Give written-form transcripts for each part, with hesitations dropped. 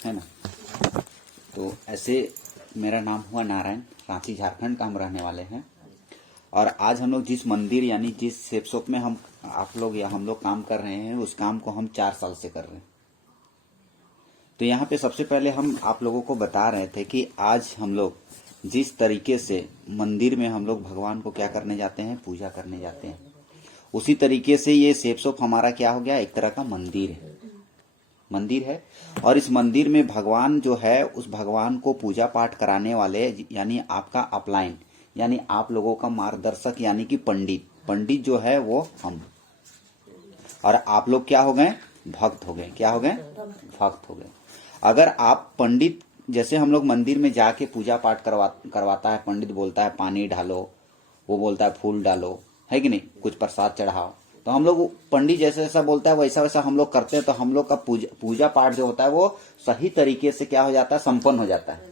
है ना। तो ऐसे मेरा नाम हुआ नारायण, रांची झारखंड का हम रहने वाले हैं। और आज हम लोग जिस मंदिर यानी जिस सेफ शॉप में हम आप लोग या हम लोग काम कर रहे हैं, उस काम को हम 4 साल से कर रहे हैं। तो यहाँ पे सबसे पहले हम आप लोगों को बता रहे थे कि आज हम लोग जिस तरीके से मंदिर में हम लोग भगवान को क्या करने जाते हैं, पूजा करने जाते हैं, उसी तरीके से ये सेफ शॉप हमारा क्या हो गया, एक तरह का मंदिर है। और इस मंदिर में भगवान जो है, उस भगवान को पूजा पाठ कराने वाले यानी आपका अपलाइन यानी आप लोगों का मार्गदर्शक यानी कि पंडित जो है वो हम। और आप लोग क्या हो गए, भक्त हो गए। क्या हो गए, भक्त हो गए। अगर आप पंडित, जैसे हम लोग मंदिर में जाके पूजा पाठ करवाता है, पंडित बोलता है पानी डालो, वो बोलता है फूल डालो, है कि नहीं, कुछ प्रसाद चढ़ाओ, तो हम लोग पंडित जैसा जैसा बोलता है वैसा वैसा हम लोग करते हैं। तो हम लोग का पूजा पाठ जो होता है वो सही तरीके से क्या हो जाता है, संपन्न हो जाता है,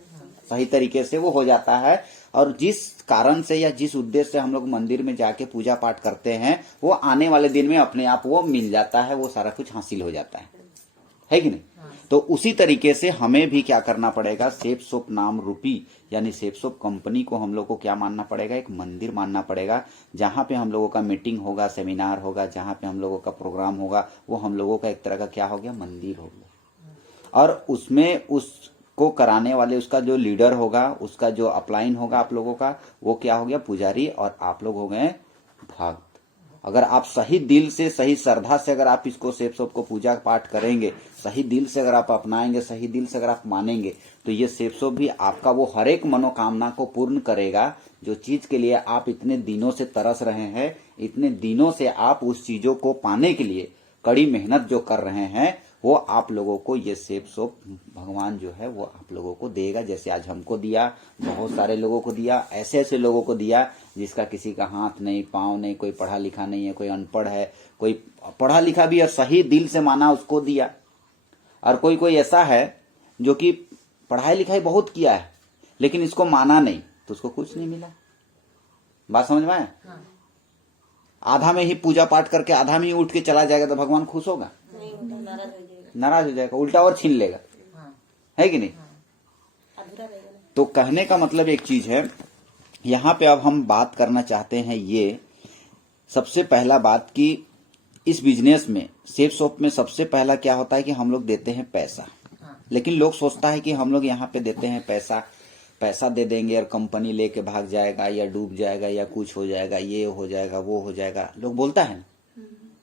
सही तरीके से वो हो जाता है। और जिस कारण से या जिस उद्देश्य से हम लोग मंदिर में जाके पूजा पाठ करते हैं, वो आने वाले दिन में अपने आप वो मिल जाता है, वो सारा कुछ हासिल हो जाता है कि नहीं। तो उसी तरीके से हमें भी क्या करना पड़ेगा, सेफ शॉप नाम रूपी यानी सेफ शॉप कंपनी को हम लोग को क्या मानना पड़ेगा, एक मंदिर मानना पड़ेगा। जहां पे हम लोगों का मीटिंग होगा, सेमिनार होगा, जहां पे हम लोगों का प्रोग्राम होगा, वो हम लोगों का एक तरह का क्या हो गया, मंदिर हो गया। और उसमें उसको कराने वाले, उसका जो लीडर होगा, उसका जो अपलाइन होगा आप लोगों का, वो क्या हो गया, पुजारी, और आप लोग हो गए भक्त। अगर आप सही दिल से, सही श्रद्धा से अगर आप इसको सेफ शॉप को पूजा पाठ करेंगे, सही दिल से अगर आप अपनाएंगे, सही दिल से अगर आप मानेंगे, तो ये सेफ शॉप भी आपका वो हर एक मनोकामना को पूर्ण करेगा। जो चीज के लिए आप इतने दिनों से तरस रहे हैं, इतने दिनों से आप उस चीजों को पाने के लिए कड़ी मेहनत जो कर रहे हैं, वो आप लोगों को ये सेफ शॉप भगवान जो है वो आप लोगों को देगा। जैसे आज हमको दिया, बहुत सारे लोगों को दिया, ऐसे ऐसे लोगों को दिया जिसका किसी का हाथ नहीं, पांव नहीं, कोई पढ़ा लिखा नहीं है, कोई अनपढ़ है, कोई पढ़ा लिखा भी है, सही दिल से माना, उसको दिया। और कोई ऐसा है जो कि पढ़ाई लिखाई बहुत किया है लेकिन इसको माना नहीं, तो उसको कुछ नहीं मिला। बात समझ में आए? हाँ। आधा में ही पूजा पाठ करके आधा में ही उठ के चला जाएगा तो भगवान खुश होगा? नाराज हो जाएगा, उल्टा और छीन लेगा। हाँ। है कि नहीं? हाँ। तो कहने का मतलब एक चीज है, यहां पे अब हम बात करना चाहते हैं ये सबसे पहला बात कि इस बिजनेस में, सेफ शॉप में सबसे पहला क्या होता है कि हम लोग देते हैं पैसा। हाँ। लेकिन लोग सोचता है कि हम लोग यहाँ पे देते हैं पैसा दे देंगे और कंपनी लेके भाग जाएगा या डूब जाएगा या कुछ हो जाएगा, ये हो जाएगा, वो हो जाएगा, लोग बोलता है।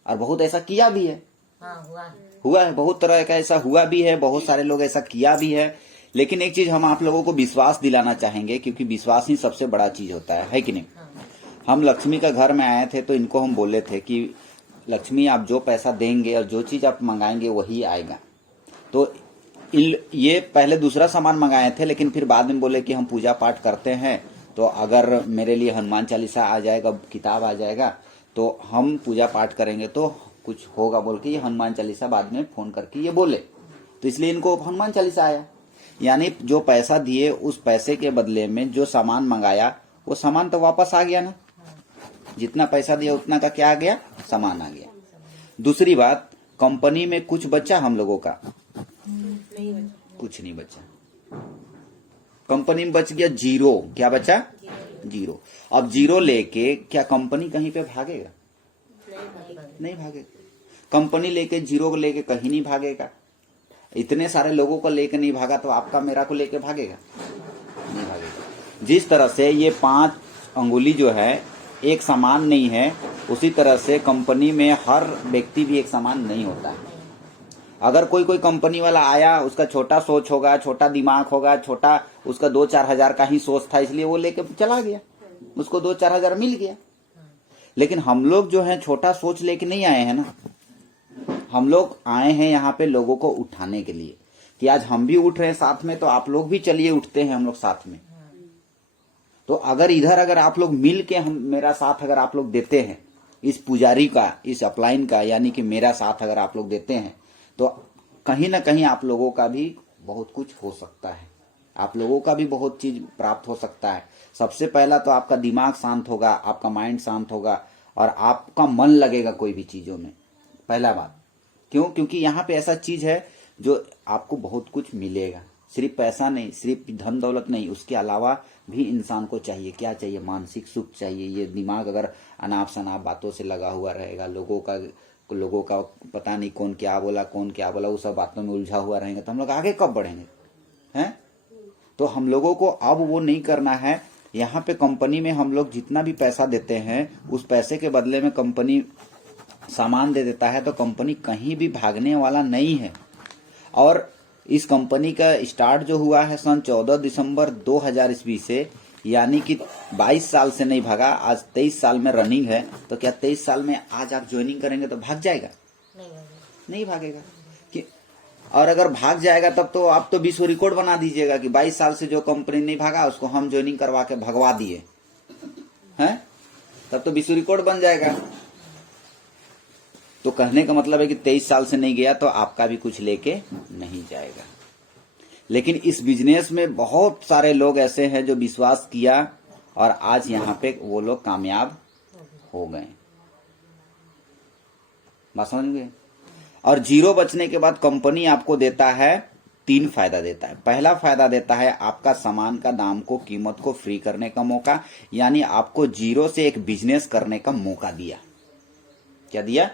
और बहुत ऐसा किया भी है। हाँ, हुआ है, बहुत तरह का ऐसा हुआ भी है, बहुत सारे लोग ऐसा किया भी है। लेकिन एक चीज हम आप लोगों को विश्वास दिलाना चाहेंगे, क्योंकि विश्वास ही सबसे बड़ा चीज होता है कि नहीं। हम लक्ष्मी का घर में आए थे तो इनको हम बोले थे कि लक्ष्मी आप जो पैसा देंगे और जो चीज आप मंगाएंगे वही आएगा। तो ये पहले दूसरा सामान मंगाए थे, लेकिन फिर बाद में बोले कि हम पूजा पाठ करते हैं, तो अगर मेरे लिए हनुमान चालीसा आ जाएगा, किताब आ जाएगा, तो हम पूजा पाठ करेंगे तो कुछ होगा, बोल के ये हनुमान चालीसा बाद में फोन करके ये बोले। तो इसलिए इनको हनुमान चालीसा आया। यानी जो पैसा दिए, उस पैसे के बदले में जो सामान मंगाया, वो सामान तो वापस आ गया ना। जितना पैसा दिया उतना का क्या आ गया, सामान आ गया। दूसरी बात, कंपनी में कुछ बचा हम लोगों का? कुछ नहीं बचा। कंपनी में बच गया जीरो। क्या बचा? जीरो। अब जीरो लेके क्या कंपनी कहीं पे भागेगा? नहीं भागेगा। कंपनी लेके, जीरो को लेके कहीं नहीं भागेगा। इतने सारे लोगों को लेके नहीं भागा तो आपका मेरा को लेके भागेगा? नहीं भागेगा। जिस तरह से ये 5 अंगुली जो है एक समान नहीं है, उसी तरह से कंपनी में हर व्यक्ति भी एक समान नहीं होता है। अगर कोई कंपनी वाला आया, उसका छोटा सोच होगा, छोटा दिमाग होगा, छोटा उसका 2-4 हजार का ही सोच था, इसलिए वो लेके चला गया, उसको 2-4 हजार मिल गया। लेकिन हम लोग जो है छोटा सोच लेके नहीं आए हैं ना, हम लोग आए हैं यहाँ पे लोगों को उठाने के लिए कि आज हम भी उठ रहे हैं साथ में, तो आप लोग भी चलिए उठते हैं हम लोग साथ में। तो अगर आप लोग मिल के हम मेरा साथ अगर आप लोग देते हैं, इस पुजारी का, इस अपलाइन का, यानी कि मेरा साथ अगर आप लोग देते हैं, तो कहीं ना कहीं आप लोगों का भी बहुत कुछ हो सकता है, आप लोगों का भी बहुत चीज प्राप्त हो सकता है। सबसे पहला तो आपका दिमाग शांत होगा, आपका माइंड शांत होगा और आपका मन लगेगा कोई भी चीजों में, पहला बात। क्यों? क्योंकि यहाँ पे ऐसा चीज है जो आपको बहुत कुछ मिलेगा। सिर्फ पैसा नहीं, सिर्फ धन दौलत नहीं, उसके अलावा भी इंसान को चाहिए, क्या चाहिए, मानसिक सुख चाहिए। ये दिमाग अगर अनाप शनाप बातों से लगा हुआ रहेगा, लोगों का पता नहीं कौन क्या बोला वो सब बातों में उलझा हुआ रहेंगे, तो हम लोग आगे कब बढ़ेंगे, हैं? तो हम लोगों को अब वो नहीं करना है। यहाँ पे कंपनी में हम लोग जितना भी पैसा देते हैं, उस पैसे के बदले में कंपनी सामान दे देता है, तो कंपनी कहीं भी भागने वाला नहीं है। और इस कंपनी का स्टार्ट जो हुआ है सन 14 दिसंबर 2000 ईस्वी से, यानी कि 22 साल से नहीं भागा, आज 23 साल में रनिंग है। तो क्या 23 साल में आज आप ज्वाइनिंग करेंगे तो भाग जाएगा? नहीं भागेगा। कि और अगर भाग जाएगा तब तो आप तो विश्व रिकॉर्ड बना दीजिएगा कि 22 साल से जो कंपनी नहीं भागा उसको हम ज्वाइनिंग करवा के भगवा दिए हैं, तब तो विश्व रिकॉर्ड बन जाएगा। तो कहने का मतलब है कि 23 साल से नहीं गया तो आपका भी कुछ लेके नहीं जाएगा। लेकिन इस बिजनेस में बहुत सारे लोग ऐसे हैं जो विश्वास किया और आज यहाँ पे वो लोग कामयाब हो गए। बात समझ गए? और जीरो बचने के बाद कंपनी आपको देता है 3 फायदा देता है। पहला फायदा देता है आपका सामान का दाम को, कीमत को फ्री करने का मौका, यानी आपको जीरो से एक बिजनेस करने का मौका दिया। क्या दिया?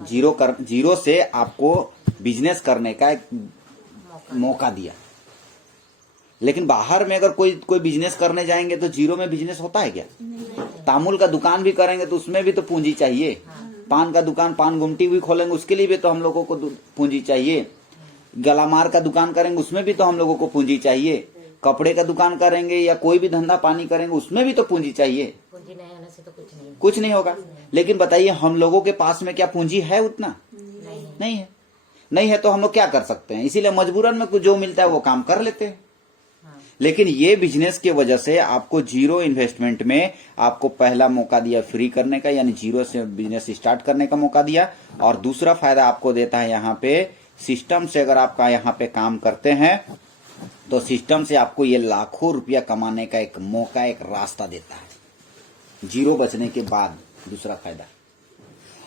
जीरो से आपको बिजनेस करने का एक मौका दिया। लेकिन बाहर में अगर कोई बिजनेस करने जाएंगे तो जीरो में बिजनेस होता है क्या? तामुल का दुकान भी करेंगे तो उसमें भी तो पूंजी चाहिए। पान का दुकान, पान गुमटी भी खोलेंगे उसके लिए भी तो हम लोगों को पूंजी चाहिए। गलामार का दुकान करेंगे उसमें भी तो हम लोगों को पूंजी चाहिए। कपड़े का दुकान करेंगे या कोई भी धंधा पानी करेंगे उसमें भी तो पूंजी चाहिए। पूंजी नहीं होने से तो कुछ नहीं होगा। लेकिन बताइए हम लोगों के पास में क्या पूंजी है? उतना नहीं है तो हम लोग क्या कर सकते हैं? इसीलिए मजबूरन में कुछ जो मिलता है वो काम कर लेते हैं। लेकिन ये बिजनेस की वजह से आपको जीरो इन्वेस्टमेंट में आपको पहला मौका दिया फ्री करने का, यानी जीरो से बिजनेस स्टार्ट करने का मौका दिया। और दूसरा फायदा आपको देता है यहाँ पे सिस्टम से, अगर आपका यहाँ पे काम करते हैं तो सिस्टम से आपको ये लाखों रुपया कमाने का एक मौका, एक रास्ता देता है जीरो बचने के बाद। दूसरा फायदा।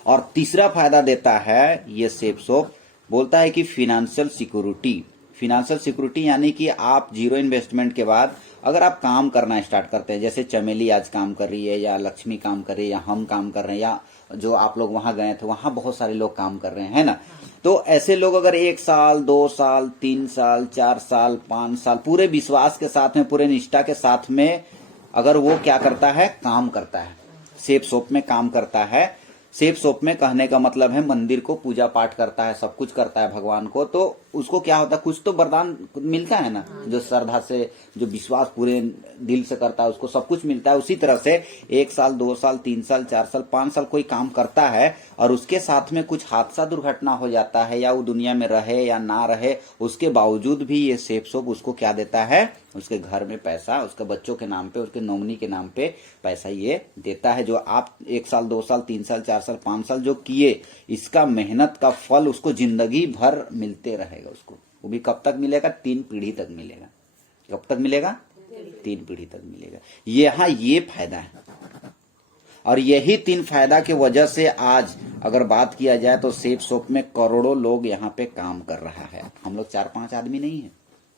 और तीसरा फायदा देता है ये सेफसॉफ्ट, बोलता है कि फिनेंशियल सिक्योरिटी। फिनेंशियल सिक्योरिटी यानी कि आप जीरो इन्वेस्टमेंट के बाद अगर आप काम करना स्टार्ट करते हैं, जैसे चमेली आज काम कर रही है या लक्ष्मी काम कर रही है या हम काम कर रहे हैं या जो आप लोग वहां गए थे वहां बहुत सारे लोग काम कर रहे हैं, है ना? तो ऐसे लोग अगर 1 साल 2 साल 3 साल 4 साल 5 साल पूरे विश्वास के साथ में, पूरे निष्ठा के साथ में अगर वो क्या करता है, काम करता है, सेफसॉफ्ट में काम करता है। सेफसॉफ्ट में कहने का मतलब है मंदिर को पूजा पाठ करता है, सब कुछ करता है भगवान को, तो उसको क्या होता है, कुछ तो वरदान मिलता है ना। जो श्रद्धा से, जो विश्वास पूरे दिल से करता है उसको सब कुछ मिलता है। उसी तरह से 1 साल 2 साल 3 साल 4 साल 5 साल कोई काम करता है और उसके साथ में कुछ हादसा दुर्घटना हो जाता है या वो दुनिया में रहे या ना रहे, उसके बावजूद भी ये सेफसॉफ्ट उसको क्या देता है, उसके घर में पैसा, उसके बच्चों के नाम पे, उसके नॉमिनी के नाम पे पैसा ये देता है। जो आप 1 साल 2 साल 3 साल 4 साल 5 साल जो किए, इसका मेहनत का फल उसको जिंदगी भर मिलते रहेगा। उसको वो भी कब तक मिलेगा? 3 पीढ़ी तक मिलेगा। कब तक मिलेगा? 3 पीढ़ी तक मिलेगा। यहाँ ये फायदा है। और यही 3 फायदा की वजह से आज अगर बात किया जाए तो सेफसॉफ्ट में करोड़ों लोग यहाँ पे काम कर रहा है। हम लोग 4-5 आदमी नहीं है,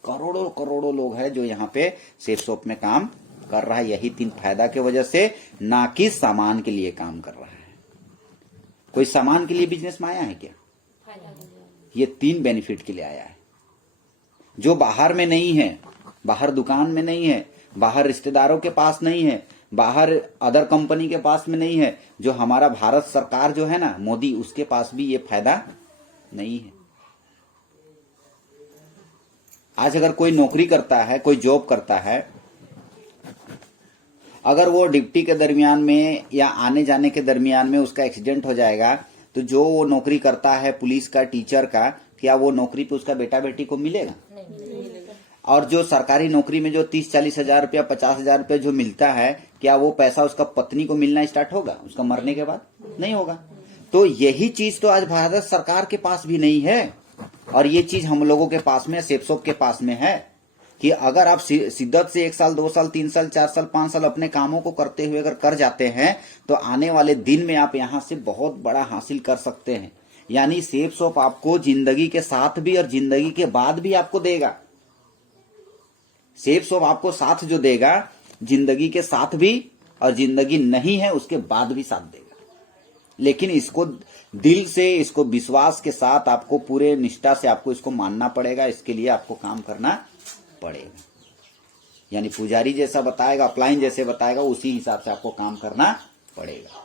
करोड़ों लोग हैं जो यहाँ पे सेफसॉफ्ट में काम कर रहा है। यही 3 फायदा की वजह से, ना कि सामान के लिए काम कर रहा है। कोई सामान के लिए बिजनेस में आया है क्या? ये 3 बेनिफिट के लिए आया है, जो बाहर में नहीं है, बाहर दुकान में नहीं है, बाहर रिश्तेदारों के पास नहीं है, बाहर अदर कंपनी के पास में नहीं है, जो हमारा भारत सरकार जो है ना, मोदी, उसके पास भी ये फायदा नहीं है। आज अगर कोई नौकरी करता है, कोई जॉब करता है, अगर वो ड्यूटी के दरमियान में या आने जाने के दरमियान में उसका एक्सीडेंट हो जाएगा, तो जो वो नौकरी करता है पुलिस का, टीचर का, क्या वो नौकरी पे उसका बेटा बेटी को मिलेगा? और जो सरकारी नौकरी में जो 30-40 हजार रुपया, 50 हजार रुपया जो मिलता है, क्या वो पैसा उसका पत्नी को मिलना स्टार्ट होगा उसका मरने के बाद? नहीं होगा। तो यही चीज तो आज भारत सरकार के पास भी नहीं है, और ये चीज हम लोगों के पास में, सेफसॉफ्ट के पास में है कि अगर आप शिद्दत से 1 साल 2 साल 3 साल 4 साल 5 साल अपने कामों को करते हुए अगर कर जाते हैं तो आने वाले दिन में आप यहां से बहुत बड़ा हासिल कर सकते हैं। यानी सेफ शॉप आपको जिंदगी के साथ भी और जिंदगी के बाद भी आपको देगा। सेफ शॉप आपको साथ जो देगा, जिंदगी के साथ भी और जिंदगी नहीं है उसके बाद भी साथ देगा। लेकिन इसको दिल से, इसको विश्वास के साथ, आपको पूरे निष्ठा से आपको इसको मानना पड़ेगा। इसके लिए आपको काम करना पड़ेगा। यानी पुजारी जैसा बताएगा, अपलाइन जैसे बताएगा, उसी हिसाब से आपको काम करना पड़ेगा।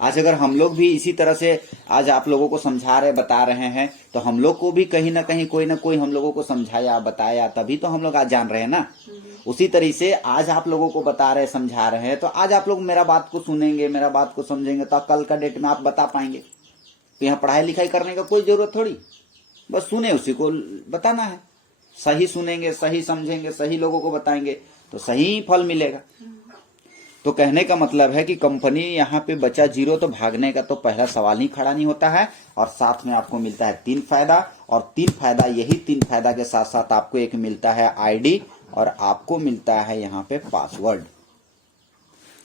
आज अगर हम लोग भी इसी तरह से आज आप लोगों को समझा रहे, बता रहे हैं, तो हम लोग को भी कहीं ना कहीं कोई ना कोई हम लोगों को समझाया, बताया, तभी तो हम लोग आज जान रहे हैं ना। उसी तरीके से आज आप लोगों को बता रहे, समझा रहे हैं, तो आज आप लोग मेरा बात को सुनेंगे, मेरा बात को समझेंगे, तो कल का डेट में आप बता पाएंगे। तो यहाँ पढ़ाई लिखाई करने का कोई जरूरत थोड़ी, बस सुने उसी को बताना है। सही सुनेंगे, सही समझेंगे, सही लोगों को बताएंगे तो सही फल मिलेगा। तो कहने का मतलब है कि कंपनी यहाँ पे बचा जीरो, तो भागने का तो पहला सवाल ही खड़ा नहीं होता है। और साथ में आपको मिलता है 3 फायदा, और 3 फायदा, यही 3 फायदा के साथ साथ आपको एक मिलता है आईडी, और आपको मिलता है यहाँ पे पासवर्ड।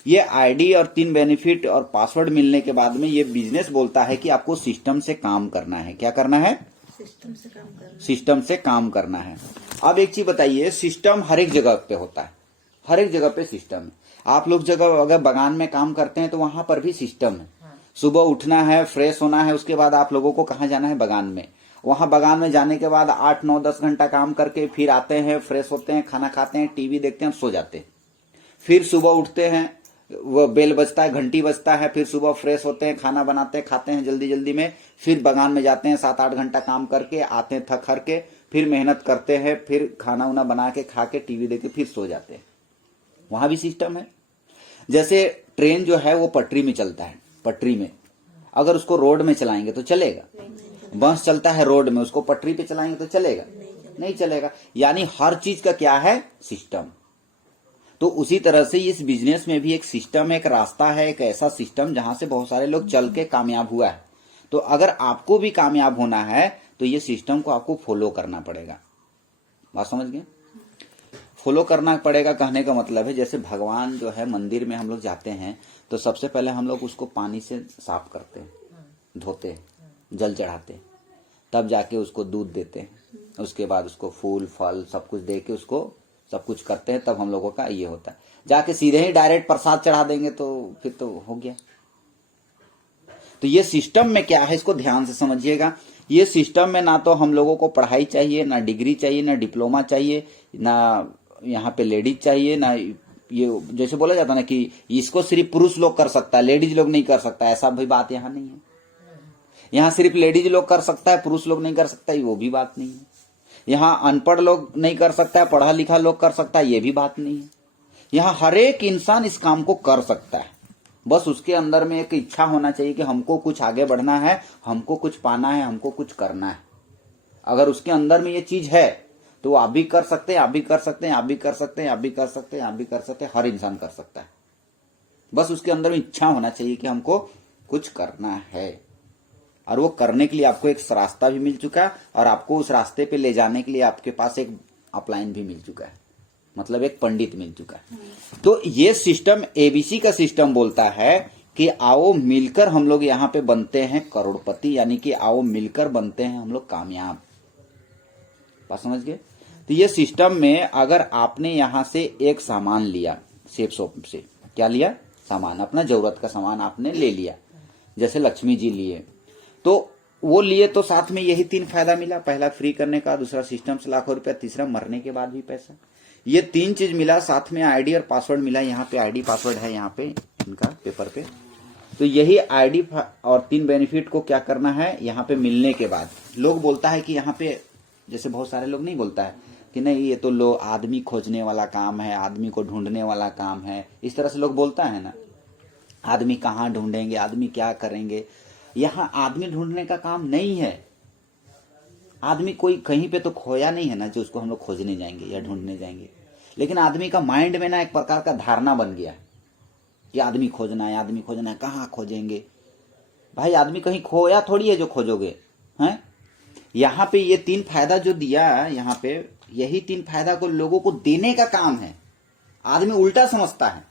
ये आईडी और 3 बेनिफिट और पासवर्ड मिलने के बाद में ये बिजनेस बोलता है कि आपको सिस्टम से काम करना है। क्या करना है? सिस्टम से काम करना है। अब एक चीज बताइए, सिस्टम हर एक जगह पे होता है, हर एक जगह पे सिस्टम है। आप लोग जगह अगर बागान में काम करते हैं तो वहां पर भी सिस्टम है। सुबह उठना है, फ्रेश होना है, उसके बाद आप लोगों को कहाँ जाना है? बागान में। वहां बागान में जाने के बाद 8, 9, 10 घंटा काम करके फिर आते हैं, फ्रेश होते हैं, खाना खाते हैं, टीवी देखते हैं, सो जाते हैं। फिर सुबह उठते हैं, वो बेल बजता है, घंटी बजता है, फिर सुबह फ्रेश होते हैं, खाना बनाते हैं, खाते हैं जल्दी जल्दी में, फिर बागान में जाते हैं, 7, 8 घंटा काम करके आते हैं, थक हर के, फिर मेहनत करते हैं, फिर खाना उना बना के खा के टीवी देख के फिर सो जाते हैं। वहां भी सिस्टम है। जैसे ट्रेन जो है वो पटरी में चलता है, पटरी में, अगर उसको रोड में चलाएंगे तो चलेगा। बस चलता है रोड में, उसको पटरी पे चलाएंगे तो चलेगा? नहीं चलेगा। यानी हर चीज का क्या है? सिस्टम। तो उसी तरह से इस बिजनेस में भी एक सिस्टम, एक रास्ता है, एक ऐसा सिस्टम जहां से बहुत सारे लोग चल के कामयाब हुआ है। तो अगर आपको भी कामयाब होना है तो ये सिस्टम को आपको फॉलो करना पड़ेगा। बात समझ गए? फॉलो करना पड़ेगा कहने का मतलब है, जैसे भगवान जो है मंदिर में हम लोग जाते हैं तो सबसे पहले हम लोग उसको पानी से साफ करते हैं, धोते हैं, जल चढ़ाते हैं, तब जाके उसको दूध देते हैं, उसके बाद उसको फूल फल सब कुछ दे के उसको सब कुछ करते हैं, तब हम लोगों का ये होता है। जाके सीधे ही डायरेक्ट प्रसाद चढ़ा देंगे तो फिर तो हो गया। तो ये सिस्टम में क्या है, इसको ध्यान से समझिएगा। ये सिस्टम में ना तो हम लोगों को पढ़ाई चाहिए, ना डिग्री चाहिए, ना डिप्लोमा चाहिए, ना यहाँ पे लेडीज चाहिए, ना ये जैसे बोला जाता ना कि इसको सिर्फ पुरुष लोग कर सकता है, लेडीज लोग नहीं कर सकता, ऐसा भी बात यहाँ नहीं है। यहाँ सिर्फ लेडीज लोग कर सकता है, पुरुष लोग नहीं कर सकता, वो भी बात नहीं है। यहाँ अनपढ़ लोग नहीं कर सकता है, पढ़ा लिखा लोग कर सकता है, ये भी बात नहीं है। यहाँ हर एक इंसान इस काम को कर सकता है। बस उसके अंदर में एक इच्छा होना चाहिए कि हमको कुछ आगे बढ़ना है, हमको कुछ पाना है, हमको कुछ करना है। अगर उसके अंदर में ये चीज है तो आप भी कर सकते हैं, आप भी कर सकते हैं, आप भी कर सकते हैं, आप भी कर सकते हैं, आप भी कर सकते हैं, हर इंसान कर सकता है। बस उसके अंदर में इच्छा होना चाहिए कि हमको कुछ करना है। और वो करने के लिए आपको एक रास्ता भी मिल चुका है, और आपको उस रास्ते पे ले जाने के लिए आपके पास एक अपलाइन भी मिल चुका है, मतलब एक पंडित मिल चुका है। तो ये सिस्टम एबीसी का सिस्टम बोलता है कि आओ मिलकर हम लोग यहाँ पे बनते हैं करोड़पति, यानी कि आओ मिलकर बनते हैं हम लोग कामयाब। बात समझ गए? तो ये सिस्टम में अगर आपने यहां से एक सामान लिया सेफ शॉप से, क्या लिया? सामान, अपना जरूरत का सामान आपने ले लिया, जैसे लक्ष्मी जी लिए, तो वो लिए तो साथ में यही 3 फायदा मिला। पहला फ्री करने का, दूसरा सिस्टम से लाखों रुपया, तीसरा मरने के बाद भी पैसा। ये 3 चीज मिला, साथ में आईडी और पासवर्ड मिला। यहाँ पे आईडी पासवर्ड है, यहाँ पे इनका पेपर पे। तो यही आईडी और 3 बेनिफिट को क्या करना है, यहाँ पे मिलने के बाद लोग बोलता है कि यहाँ पे, जैसे बहुत सारे लोग नहीं बोलता है कि नहीं ये तो लोग आदमी खोजने वाला काम है, आदमी को ढूंढने वाला काम है, इस तरह से लोग बोलता है ना। आदमी कहाँ ढूंढेंगे, आदमी क्या करेंगे? यहाँ आदमी ढूंढने का काम नहीं है। आदमी कोई कहीं पे तो खोया नहीं है ना जो उसको हम लोग खोजने जाएंगे या ढूंढने जाएंगे। लेकिन आदमी का माइंड में ना एक प्रकार का धारणा बन गया है कि आदमी खोजना है, आदमी खोजना है। कहाँ खोजेंगे भाई? आदमी कहीं खोया थोड़ी है जो खोजोगे हैं। यहाँ पे ये 3 फायदा जो दिया, यहाँ पे यही 3 फायदा को लोगों को देने का काम है। आदमी उल्टा समझता है।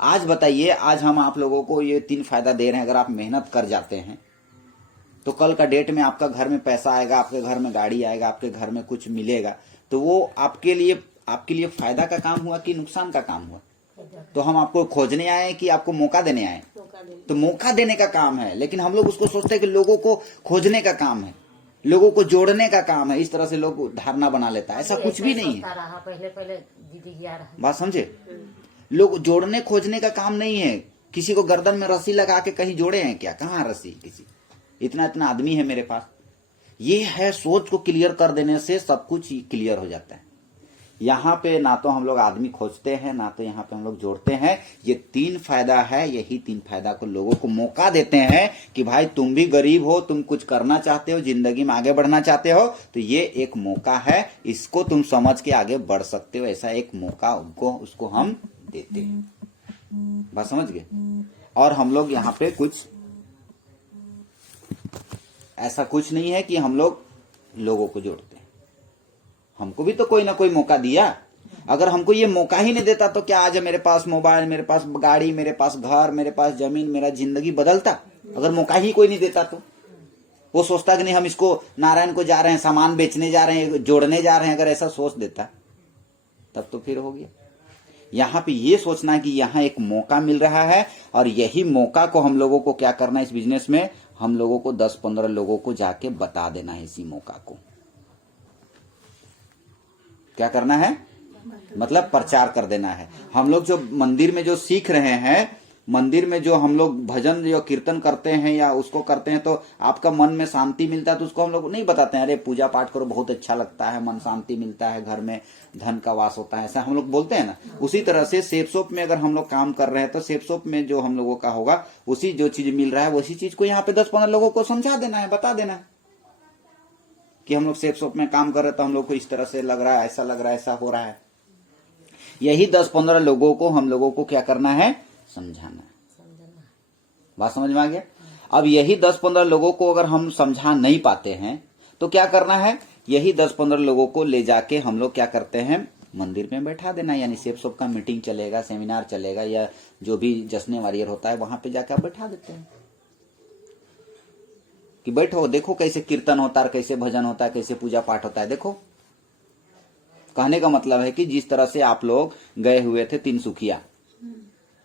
आज बताइए, आज हम आप लोगों को ये 3 फायदा दे रहे हैं, अगर आप मेहनत कर जाते हैं तो कल का डेट में आपका घर में पैसा आएगा, आपके घर में गाड़ी आएगा, आपके घर में कुछ मिलेगा, तो वो आपके लिए फायदा का काम हुआ कि नुकसान का काम हुआ? तो हम आपको खोजने आए हैं कि आपको मौका देने आए? तो मौका देने का काम है, लेकिन हम लोग उसको सोचते हैं कि लोगों को खोजने का काम है, लोगों को जोड़ने का काम है। इस तरह से लोग धारणा बना लेता है, ऐसा कुछ भी नहीं है। पहले दीदी गया रहा। बात समझे? लोग जोड़ने खोजने का काम नहीं है। किसी को गर्दन में रस्सी लगा के कहीं जोड़े हैं क्या? कहाँ रस्सी? किसी इतना आदमी है मेरे पास। ये है, सोच को क्लियर कर देने से सब कुछ क्लियर हो जाता है। यहाँ पे ना तो हम लोग आदमी खोजते हैं, ना तो यहाँ पे हम लोग जोड़ते हैं। ये 3 फायदा है, यही 3 फायदा को लोगों को मौका देते हैं कि भाई तुम भी गरीब हो, तुम कुछ करना चाहते हो, जिंदगी में आगे बढ़ना चाहते हो, तो ये एक मौका है, इसको तुम समझ के आगे बढ़ सकते हो। ऐसा एक मौका उसको हम देते हैं। बात समझ गए? और हम लोग यहाँ पे कुछ ऐसा कुछ नहीं है कि हम लोग लोगों को जोड़ते हैं। हमको भी तो कोई ना कोई मौका दिया। अगर हमको ये मौका ही नहीं देता तो क्या आज मेरे पास मोबाइल, मेरे पास गाड़ी, मेरे पास घर, मेरे पास जमीन, मेरा जिंदगी बदलता? अगर मौका ही कोई नहीं देता तो वो सोचता कि नहीं हम इसको नारायण को जा रहे हैं, सामान बेचने जा रहे हैं, जोड़ने जा रहे हैं, अगर ऐसा सोच देता तब तो फिर हो गया। यहाँ पे ये सोचना है कि यहाँ एक मौका मिल रहा है, और यही मौका को हम लोगों को क्या करना है इस बिजनेस में, हम लोगों को 10-15 लोगों को जाके बता देना है इसी मौका को। क्या करना है? मतलब प्रचार कर देना है। हम लोग जो मंदिर में जो सीख रहे हैं, मंदिर में जो हम लोग भजन या कीर्तन करते हैं या उसको करते हैं, तो आपका मन में शांति मिलता है, तो उसको हम लोग नहीं बताते हैं अरे पूजा पाठ करो बहुत अच्छा लगता है, मन शांति मिलता है, घर में धन का वास होता है, ऐसा हम लोग बोलते हैं ना। उसी तरह से सेफ शॉप में अगर हम लोग काम कर रहे हैं तो सेफ शॉप में जो हम लोगों का होगा, उसी जो चीज मिल रहा है उसी चीज को यहाँ पे 10-15 लोगों को समझा देना है, बता देना है कि हम लोग सेफ शॉप में काम कर रहे हैं तो हम लोग को इस तरह से लग रहा है, ऐसा लग रहा है, ऐसा हो रहा है। यही 10-15 लोगों को हम लोगों को क्या करना है? समझाना है। बात समझ में आ गया? अब यही 10-15 लोगों को अगर हम समझा नहीं पाते हैं तो क्या करना है? यही 10-15 लोगों को ले जाके हम लोग क्या करते हैं? मंदिर में बैठा देना। यानी सेफ शॉप का मीटिंग चलेगा, सेमिनार चलेगा, या जो भी जश्न वारियर होता है वहां पे जाके आप बैठा देते हैं कि बैठो, देखो कैसे कीर्तन होता है, कैसे भजन होता है, कैसे पूजा पाठ होता है, देखो। कहने का मतलब है कि जिस तरह से आप लोग गए हुए थे तिनसुकिया,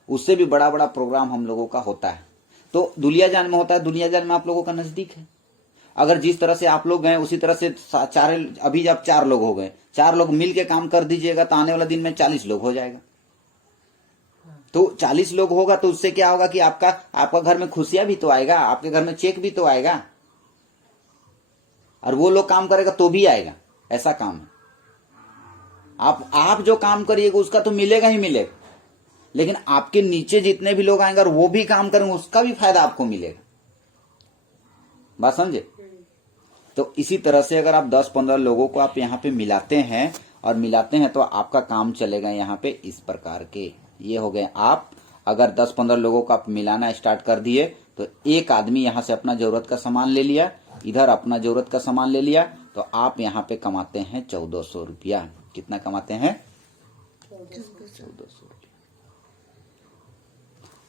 उससे भी बड़ा बड़ा प्रोग्राम हम लोगों का होता है। तो दुलियाजान में होता है, दुलियाजान में आप लोगों का नजदीक है। अगर जिस तरह से आप लोग गए उसी तरह से अभी जब 4 लोग हो गए, 4 लोग मिल के काम कर दीजिएगा तो आने वाला दिन में 40 लोग हो जाएगा। तो 40 लोग होगा तो उससे क्या होगा कि आपका घर में खुशियां भी तो आएगा, आपके घर में चेक भी तो आएगा, और वो लोग काम करेगा तो भी आएगा। ऐसा काम है। आप जो काम करिएगा उसका तो मिलेगा ही मिलेगा, लेकिन आपके नीचे जितने भी लोग आएंगे और वो भी काम करेंगे उसका भी फायदा आपको मिलेगा। बात समझे? तो इसी तरह से अगर आप 10-15 लोगों को आप यहाँ पे मिलाते हैं तो आपका काम चलेगा यहाँ पे इस प्रकार के। ये हो गए आप अगर 10-15 लोगों को आप मिलाना स्टार्ट कर दिए तो एक आदमी यहाँ से अपना जरूरत का सामान ले लिया, इधर अपना जरूरत का सामान ले लिया, तो आप यहाँ पे कमाते हैं 1400 रुपया। कितना कमाते हैं? 1400 रुपया।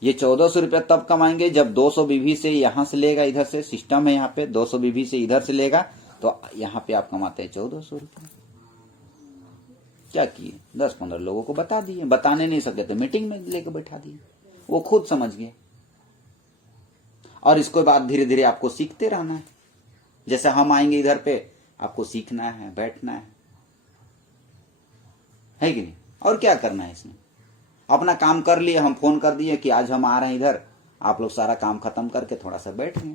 ये 1400 रुपया तब कमाएंगे जब 200 बीवी से यहां से लेगा, इधर से सिस्टम है यहाँ पे 200 बीवी से इधर से लेगा, तो यहाँ पे आप कमाते हैं 1400 रुपया। क्या किए? 10-15 लोगों को बता दिए, बताने नहीं सकते तो मीटिंग में लेकर बैठा दिए, वो खुद समझ गए। और इसके बाद धीरे धीरे आपको सीखते रहना है। जैसे हम आएंगे इधर पे, आपको सीखना है, बैठना है कि नहीं? और क्या करना है इसमें? अपना काम कर लिए, हम फोन कर दिए कि आज हम आ रहे हैं इधर, आप लोग सारा काम खत्म करके थोड़ा सा बैठ गए।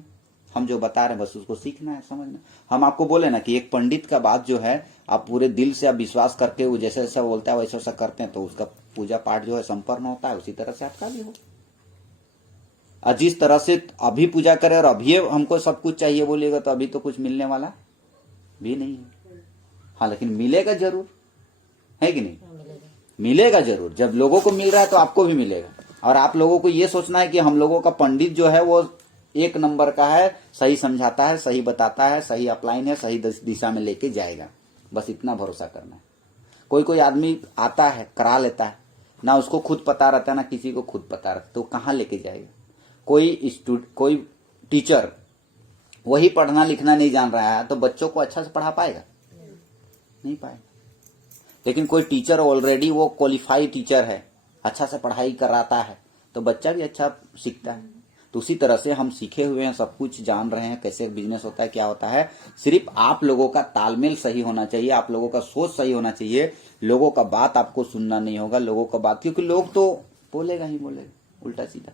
हम जो बता रहे हैं बस उसको सीखना है, समझना। हम आपको बोले ना कि एक पंडित का बात जो है आप पूरे दिल से आप विश्वास करके वो जैसे जैसा बोलता है वैसा वैसा करते हैं तो उसका पूजा पाठ जो है संपन्न होता है, उसी तरह से आपका भी हो। और जिस तरह से अभी पूजा करे और अभी हमको सब कुछ चाहिए बोलिएगा तो अभी तो कुछ मिलने वाला भी नहीं है। हाँ, लेकिन मिलेगा जरूर, है कि नहीं? मिलेगा जरूर। जब लोगों को मिल रहा है तो आपको भी मिलेगा। और आप लोगों को ये सोचना है कि हम लोगों का पंडित जो है वो 1 नंबर का है, सही समझाता है, सही बताता है, सही अपलाइन है, सही दिशा में लेके जाएगा। बस इतना भरोसा करना है। कोई आदमी आता है, करा लेता है, ना उसको खुद पता रहता है ना किसी को खुद पता रहता, तो कहाँ लेके जाएगा? कोई टीचर वही पढ़ना लिखना नहीं जान रहा है तो बच्चों को अच्छा से पढ़ा पाएगा? नहीं पाएगा। लेकिन कोई टीचर ऑलरेडी वो क्वालिफाइड टीचर है, अच्छा से पढ़ाई कराता है, तो बच्चा भी अच्छा सीखता है। तो उसी तरह से हम सीखे हुए हैं, सब कुछ जान रहे हैं, कैसे बिजनेस होता है, क्या होता है। सिर्फ आप लोगों का तालमेल सही होना चाहिए, आप लोगों का सोच सही होना चाहिए। लोगों का बात आपको सुनना नहीं होगा, लोगों का बात, क्योंकि लोग तो बोलेगा ही बोलेगा उल्टा सीधा।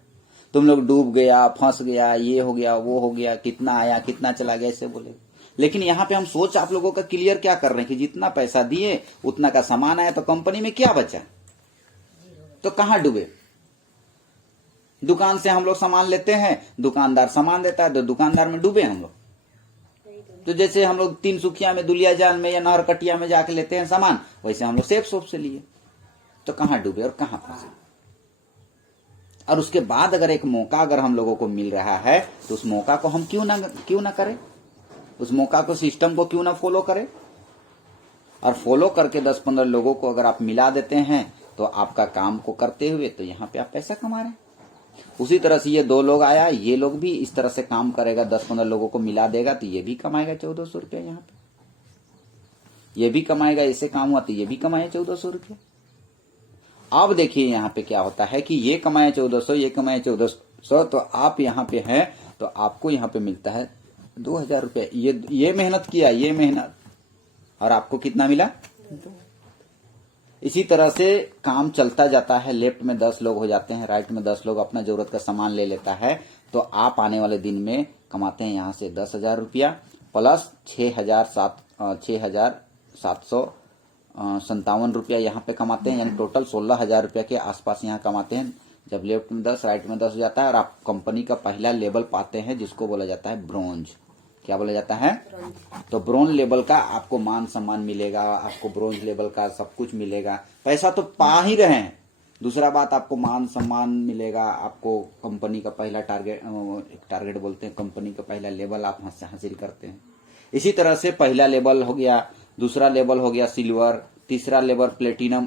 तुम लोग डूब गया, फंस गया, ये हो गया, वो हो गया, कितना आया, कितना चला गया, ऐसे बोलेगा। लेकिन यहाँ पे हम सोच आप लोगों का क्लियर क्या कर रहे हैं कि जितना पैसा दिए उतना का सामान आया, तो कंपनी में क्या बचा? तो कहां डूबे? दुकान से हम लोग सामान लेते हैं, दुकानदार सामान देता है, तो दुकानदार में डूबे हम लोग। तो जैसे हम लोग तीन सुखिया में, दुलिया जाल में या नहर कटिया में जाके लेते हैं सामान, वैसे हम लोग सेफ शॉप से लिए, तो कहां डूबे और कहां फंसे? और उसके बाद अगर एक मौका अगर हम लोगों को मिल रहा है तो उस मौका को हम क्यों ना करें? उस मौका को, सिस्टम को क्यों ना फॉलो करें? और फॉलो करके 10-15 लोगों को अगर आप मिला देते हैं तो आपका काम को करते हुए तो यहाँ पे आप पैसा कमा रहे हैं। उसी तरह से ये 2 लोग आया, ये लोग भी इस तरह से काम करेगा, 10-15 लोगों को मिला देगा तो ये भी कमाएगा 1400 रुपया। यहाँ पे ये भी कमाएगा, ऐसे काम हुआ तो ये भी कमाए 1400 रुपया। अब देखिए यहाँ पे क्या होता है कि ये कमाए 1400, ये कमाए 1400, तो आप यहाँ पे हैं तो आपको यहाँ पे मिलता है 2000 रुपया। ये मेहनत किया, ये मेहनत, और आपको कितना मिला? इसी तरह से काम चलता जाता है। लेफ्ट में 10 लोग हो जाते हैं, राइट में 10 लोग अपना जरूरत का सामान ले लेता है, तो आप आने वाले दिन में कमाते हैं यहाँ से 10,000 रुपया प्लस 6,757 रुपया यहाँ पे कमाते हैं, यानी टोटल 16,000 रुपया के आसपास यहाँ कमाते हैं। जब लेफ्ट में 10 राइट में 10 हो जाता है और आप कंपनी का पहला लेवल पाते हैं, जिसको बोला जाता है ब्रोंज। क्या बोला जाता है? तो ब्रोंज लेवल का आपको मान सम्मान मिलेगा, आपको ब्रोंज लेवल का सब कुछ मिलेगा। पैसा तो पा ही रहे हैं, दूसरा बात आपको मान सम्मान मिलेगा, आपको कंपनी का पहला टारगेट बोलते हैं, कंपनी का पहला लेवल आप हासिल करते हैं। इसी तरह से पहला लेवल हो गया, दूसरा लेवल हो गया सिल्वर, तीसरा लेवल प्लेटिनम,